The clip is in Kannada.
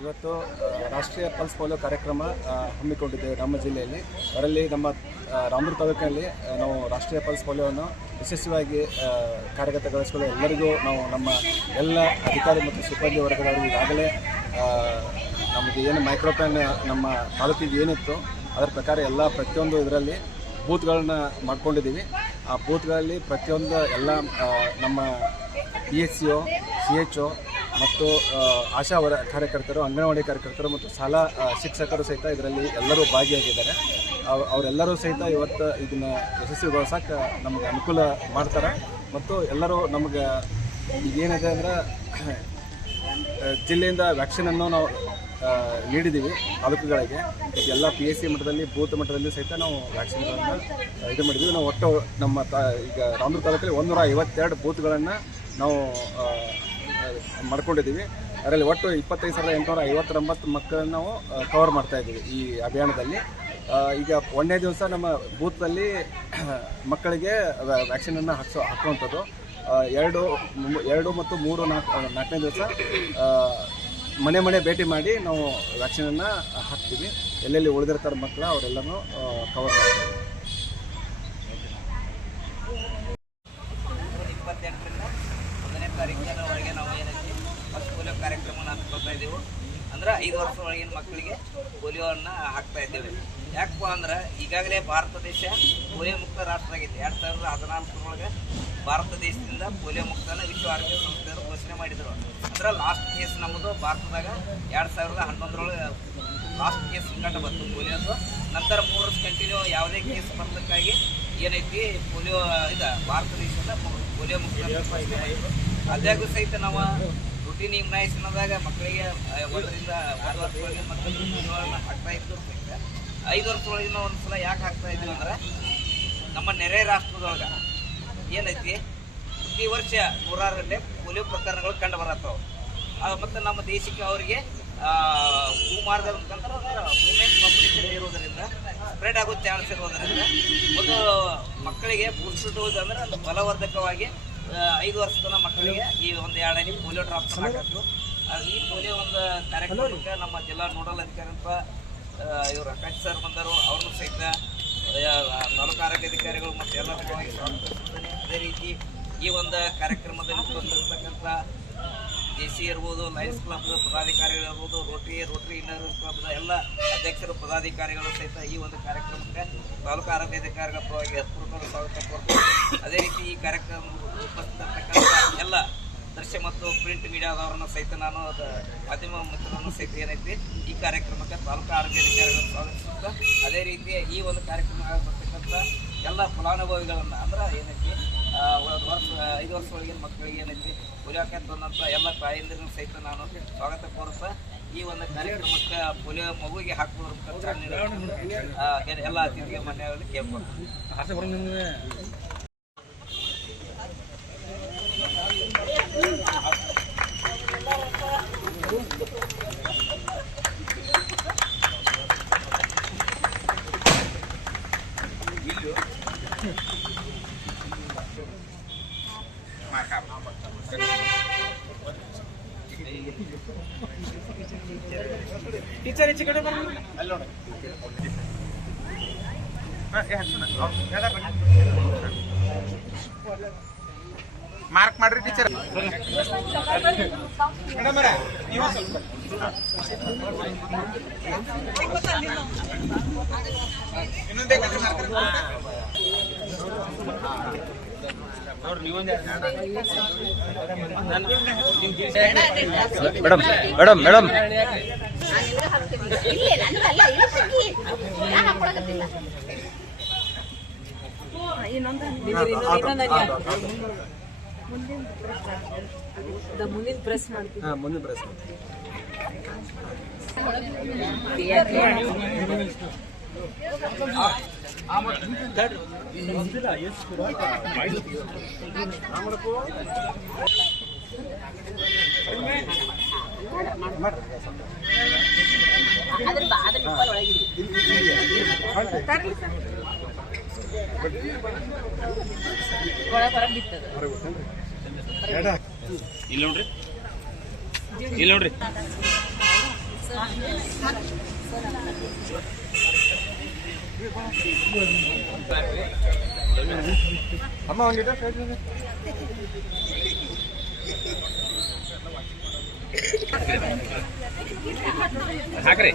ಇವತ್ತು ರಾಷ್ಟ್ರೀಯ ಪಲ್ಸ್ ಪೋಲಿಯೋ ಕಾರ್ಯಕ್ರಮ ಹಮ್ಮಿಕೊಂಡಿದ್ದೇವೆ ನಮ್ಮ ಜಿಲ್ಲೆಯಲ್ಲಿ. ಅದರಲ್ಲಿ ನಮ್ಮ ರಾಮದುರ್ಗ ತಾಲೂಕಿನಲ್ಲಿ ನಾವು ರಾಷ್ಟ್ರೀಯ ಪಲ್ಸ್ ಪೋಲಿಯೋವನ್ನು ಯಶಸ್ವಿಯಾಗಿ ಕಾರ್ಯಗತಗೊಳಿಸಲು ಎಲ್ಲರಿಗೂ ನಾವು ನಮ್ಮ ಎಲ್ಲ ಅಧಿಕಾರಿ ಮತ್ತು ಸಿಬ್ಬಂದಿ ವರ್ಗದವರಿಗೆ ಈಗಾಗಲೇ ನಮಗೆ ಏನು ಮೈಕ್ರೋಪ್ಯಾನ್ ನಮ್ಮ ತಾಲೂಕಿಗೆ ಏನಿತ್ತು ಅದರ ಪ್ರಕಾರ ಎಲ್ಲ ಪ್ರತಿಯೊಂದು ಇದರಲ್ಲಿ ಬೂತ್ಗಳನ್ನ ಮಾಡ್ಕೊಂಡಿದ್ದೀವಿ. ಆ ಬೂತ್ಗಳಲ್ಲಿ ಪ್ರತಿಯೊಂದು ಎಲ್ಲ ನಮ್ಮ PHCO, CHO ಮತ್ತು ಆಶಾ ಕಾರ್ಯಕರ್ತರು, ಅಂಗನವಾಡಿ ಕಾರ್ಯಕರ್ತರು ಮತ್ತು ಶಾಲಾ ಶಿಕ್ಷಕರು ಸಹಿತ ಇದರಲ್ಲಿ ಎಲ್ಲರೂ ಭಾಗಿಯಾಗಿದ್ದಾರೆ. ಅವರೆಲ್ಲರೂ ಸಹಿತ ಇವತ್ತು ಇದನ್ನು ಯಶಸ್ವಿಗೊಳಿಸೋಕೆ ನಮಗೆ ಅನುಕೂಲ ಮಾಡ್ತಾರೆ. ಮತ್ತು ಎಲ್ಲರೂ ನಮಗೆ ಈಗೇನಿದೆ ಅಂದರೆ ಜಿಲ್ಲೆಯಿಂದ ವ್ಯಾಕ್ಸಿನನ್ನು ನಾವು ನೀಡಿದ್ದೀವಿ ತಾಲೂಕುಗಳಿಗೆ. ಎಲ್ಲ PSC ಮಟ್ಟದಲ್ಲಿ ಬೂತ್ ಮಟ್ಟದಲ್ಲಿ ಸಹಿತ ನಾವು ವ್ಯಾಕ್ಸಿನ್ಗಳನ್ನು ಇದು ಮಾಡಿದ್ದೀವಿ. ನಾವು ಒಟ್ಟು ನಮ್ಮ ಈಗ ರಾಮದುರ್ಗ ತಾಲೂಕಲ್ಲಿ 152 ಬೂತ್ಗಳನ್ನು ನಾವು ಮಾಡ್ಕೊಂಡಿದ್ದೀವಿ. ಅದರಲ್ಲಿ ಒಟ್ಟು 25,859 ಮಕ್ಕಳನ್ನು ನಾವು ಕವರ್ ಮಾಡ್ತಾಯಿದ್ದೀವಿ ಈ ಅಭಿಯಾನದಲ್ಲಿ. ಈಗ 1ನೇ ದಿವಸ ನಮ್ಮ ಬೂತ್ನಲ್ಲಿ ಮಕ್ಕಳಿಗೆ ವ್ಯಾಕ್ಸಿನನ್ನು ಹಾಕುವಂಥದ್ದು. 2 ಮತ್ತು 3, 4ನೇ ದಿವಸ ಮನೆ ಭೇಟಿ ಮಾಡಿ ನಾವು ವ್ಯಾಕ್ಸಿನನ್ನು ಹಾಕ್ತೀವಿ. ಎಲ್ಲೆಲ್ಲಿ ಉಳಿದಿರ್ತಾರೆ ಮಕ್ಕಳು ಅವರೆಲ್ಲನೂ ಕವರ್ ಮಾಡ್ತೀವಿ. 28ರಿಂದ 1ನೇ ತಾರೀಕಿನವರೆಗೆ ನಾವು ಏನೈತಿ ಫಸ್ಟ್ ಪೋಲಿಯೋ ಕಾರ್ಯಕ್ರಮವನ್ನು ಹಾಕ್ಕೊಳ್ತಾ ಇದ್ದೀವಿ. ಅಂದ್ರೆ 5 ವರ್ಷ ಒಳಗಿನ ಮಕ್ಕಳಿಗೆ ಪೋಲಿಯೋವನ್ನು ಹಾಕ್ತಾ ಇದ್ದೇವೆ. ಯಾಕಪ್ಪ ಅಂದ್ರೆ ಈಗಾಗಲೇ ಭಾರತ ದೇಶ ಪೋಲಿಯೋ ಮುಕ್ತ ರಾಷ್ಟ್ರ ಆಗೈತೆ. 2014 ಭಾರತ ದೇಶದಿಂದ ಪೋಲಿಯೋ ಮುಕ್ತನ ವಿಶ್ವ ಆರೋಗ್ಯ ಸಂಸ್ಥೆಯವರು ಘೋಷಣೆ ಮಾಡಿದರು. ಅಂದ್ರೆ ಲಾಸ್ಟ್ ಕೇಸ್ ನಮ್ಮದು ಭಾರತದಾಗ 2011 ಲಾಸ್ಟ್ ಕೇಸ್ ಕಂಡು ಬಂತು ಪೋಲಿಯೋದು. ನಂತರ 3 ವರ್ಷ ಕಂಟಿನ್ಯೂ ಯಾವುದೇ ಕೇಸ್ ಬರಲಿಕ್ಕಾಗಿ ಏನೈತಿ ಪೋಲಿಯೋ ಭಾರತ ದೇಶದಿಂದ ಪೋಲಿಯೋ ಮುಕ್ತ ಘೋಷಣೆ ಮಾಡಿದ್ರು. ಅದಾಗೂ ಸಹಿತ ನಾವು ರುಟೀನ್ ಇಮ್ಯುನೈಸೇಷನ್ದಾಗ ಮಕ್ಕಳಿಗೆ 1ರಿಂದ 1 ವರ್ಷದೊಳಗೆ ಮಕ್ಕಳಿಗೆ ಪೋಲಿಯೋವನ್ನು ಹಾಕ್ತಾ ಇದ್ದು ಸಹಿತ 5 ವರ್ಷದೊಳಗಿನ ಒಂದು ಸಲ ಯಾಕೆ ಹಾಕ್ತಾ ಇದ್ದೀವಿ ಅಂದ್ರೆ ನಮ್ಮ ನೆರೆ ರಾಷ್ಟ್ರದೊಳಗೆ ಏನೈತಿ ಪ್ರತಿ ವರ್ಷ 106 ಗಂಟೆ ಪೋಲಿಯೋ ಪ್ರಕರಣಗಳು ಕಂಡು ಬರತ್ತವೆ. ಮತ್ತು ನಮ್ಮ ದೇಶಕ್ಕೆ ಅವರಿಗೆ ಭೂಮಾರ್ಗದ ಮುಖಾಂತರ ಮೂಮೆಂಟ್ ಕಾಂಪಿಟೇಷನ್ ಇರೋದರಿಂದ ಸ್ಪ್ರೆಡ್ ಆಗೋ ಚಾನ್ಸ್ ಇರೋದರಿಂದ ಒಂದು ಮಕ್ಕಳಿಗೆ ಬೂಸ್ಟರ್ ಡೋಸ್ ಅಂದರೆ ಬಲವರ್ಧಕವಾಗಿ 5 ವರ್ಷದ ಮಕ್ಕಳಿಗೆ ಈ ಒಂದು 2ನೇ ಪೋಲಿಯೋ ಡ್ರಾಪ್ಸ್ ಹಾಕಬೇಕು. ಈ ಪೋಲಿಯೋ ಒಂದು ಕಾರ್ಯಕ್ರಮಕ್ಕೆ ನಮ್ಮ ಜಿಲ್ಲಾ ನೋಡಲ್ ಅಧಿಕಾರಿ ಅಂತ ಇವರು ಕಚ್ ಸರ್ ಬಂದರು. ಅವ್ರನ್ನೂ ಸಹಿತ ತಾಲೂಕು ಆರೋಗ್ಯಾಧಿಕಾರಿಗಳು ಮತ್ತು ಎಲ್ಲ ಪರವಾಗಿ ಸ್ವಾಗತಿಸುತ್ತೇನೆ. ಅದೇ ರೀತಿ ಈ ಒಂದು ಕಾರ್ಯಕ್ರಮದಲ್ಲಿ ಬಂದಿರತಕ್ಕಂಥ JC ಇರ್ಬೋದು, ಲಯನ್ಸ್ ಕ್ಲಬ್ ಪದಾಧಿಕಾರಿಗಳು ಇರ್ಬೋದು, ರೋಟರಿ ಇನ್ನರ್ ಕ್ಲಬ್ನ ಎಲ್ಲ ಅಧ್ಯಕ್ಷರು ಪದಾಧಿಕಾರಿಗಳು ಸಹಿತ ಈ ಒಂದು ಕಾರ್ಯಕ್ರಮಕ್ಕೆ ತಾಲೂಕು ಆರೋಗ್ಯಾಧಿಕಾರಿಗಳ ಪರವಾಗಿ ಹೃತ್ಪೂರ್ವಕ ಸ್ವಾಗತ ಕೋರ್ತಾರೆ. ಅದೇ ರೀತಿ ಈ ಕಾರ್ಯಕ್ರಮ ಉಪಸ್ಥಿತರ್ತಕ್ಕಂಥ ಎಲ್ಲ ದೃಶ್ಯ ಮತ್ತು ಪ್ರಿಂಟ್ ಮೀಡಿಯಾದವರನ್ನು ಸಹಿತ ನಾನು ಮಾಧ್ಯಮ ಮಿತ್ರರನ್ನು ಸಹಿತ ಏನೈತಿ ಈ ಕಾರ್ಯಕ್ರಮಕ್ಕೆ ತಾಲೂಕು ಆರೋಗ್ಯಾಧಿಕಾರಿಗಳನ್ನು ಸ್ವಾಗತಿಸುತ್ತಾ, ಅದೇ ರೀತಿ ಈ ಒಂದು ಕಾರ್ಯಕ್ರಮ ಬರ್ತಕ್ಕಂಥ ಎಲ್ಲ ಫಲಾನುಭವಿಗಳನ್ನು ಅಂದ್ರೆ ಏನೈತಿ 5 ವರ್ಷ ಒಳಗಿನ ಮಕ್ಕಳಿಗೆ ಏನೈತಿ ಪೋಲಿಯೋ ಹಾಕಂತ ಬಂದಂಥ ಎಲ್ಲ ತಾಯಂದಿರನ್ನು ಸಹಿತ ನಾನು ಸ್ವಾಗತ ಕೋರುತ್ತಾ ಈ ಒಂದು ಕಾರ್ಯಕ್ರಮಕ್ಕೆ ಪೋಲಿಯೋ ಮಗುವಿಗೆ ಹಾಕುವುದರ ಎಲ್ಲ ಅತಿಥಿಗೆ ಮನೆಯಲ್ಲಿ ಕೇಳ್ಬೋದು. ಟೀಚರ್ ಹೆಚ್ಚು ಕಡೆ ಬರ್ರಿ ಅಲ್ಲಿ ನೋಡಿ ಮಾರ್ಕ್ ಮಾಡ್ರಿ ಟೀಚರ್. ಇನ್ನೊಂದೇ ಮೇಡಮ್ ಮೇಡಮ್ ಮೇಡಮ್ ಮುಂದಿನ ಪ್ರೆಸ್ ಮಾಡ್ತೀವಿ. ಮುಂದಿನ ಪ್ರೆಸ್ ಇಲ್ಲಿ ನೋಡ್ರಿ ಅಮ್ಮ ಒಂದಿಟ ಹಾಕ್ರಿ